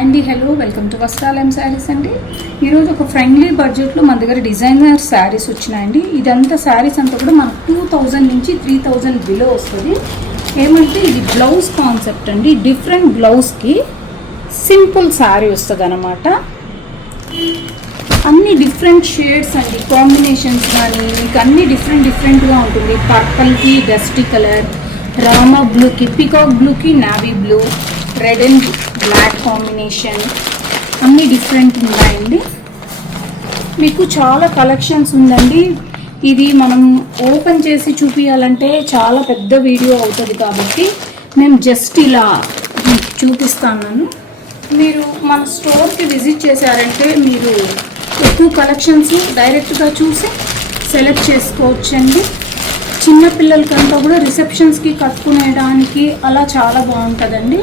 Hi అండి, hello, welcome to వస్త్రాలయం saris అండి. ఈరోజు ఒక ఫ్రెండ్లీ బడ్జెట్లో మన దగ్గర డిజైనర్ శారీస్ వచ్చినాయండి. ఇదంతా శారీస్ అంతా కూడా మనకు 2000 నుంచి 3000 బిలో వస్తుంది. ఏమంటే ఇది బ్లౌజ్ కాన్సెప్ట్ అండి. డిఫరెంట్ బ్లౌజ్కి సింపుల్ శారీ వస్తుంది అన్నమాట. అన్ని డిఫరెంట్ షేడ్స్ అండి, కాంబినేషన్స్ కానీ మీకు అన్ని డిఫరెంట్గా ఉంటుంది. పర్పల్కి డస్టీ కలర్, రామా బ్లూకి పీకాక్ బ్లూకి navy blue, red and black combination అన్నీ డిఫరెంట్ ఉన్నాయండి. మీకు చాలా కలెక్షన్స్ ఉందండి. ఇది మనం ఓపెన్ చేసి చూపించాలంటే చాలా పెద్ద వీడియో అవుతుంది కాబట్టి మేము జస్ట్ ఇలా చూపిస్తాను. మీరు మన స్టోర్కి విజిట్ చేశారంటే మీరు ఎక్కువ కలెక్షన్స్ డైరెక్ట్గా చూసి సెలెక్ట్ చేసుకోవచ్చండి. చిన్నపిల్లలకంతా కూడా రిసెప్షన్స్కి కట్టుకునేడానికి అలా చాలా బాగుంటుందండి.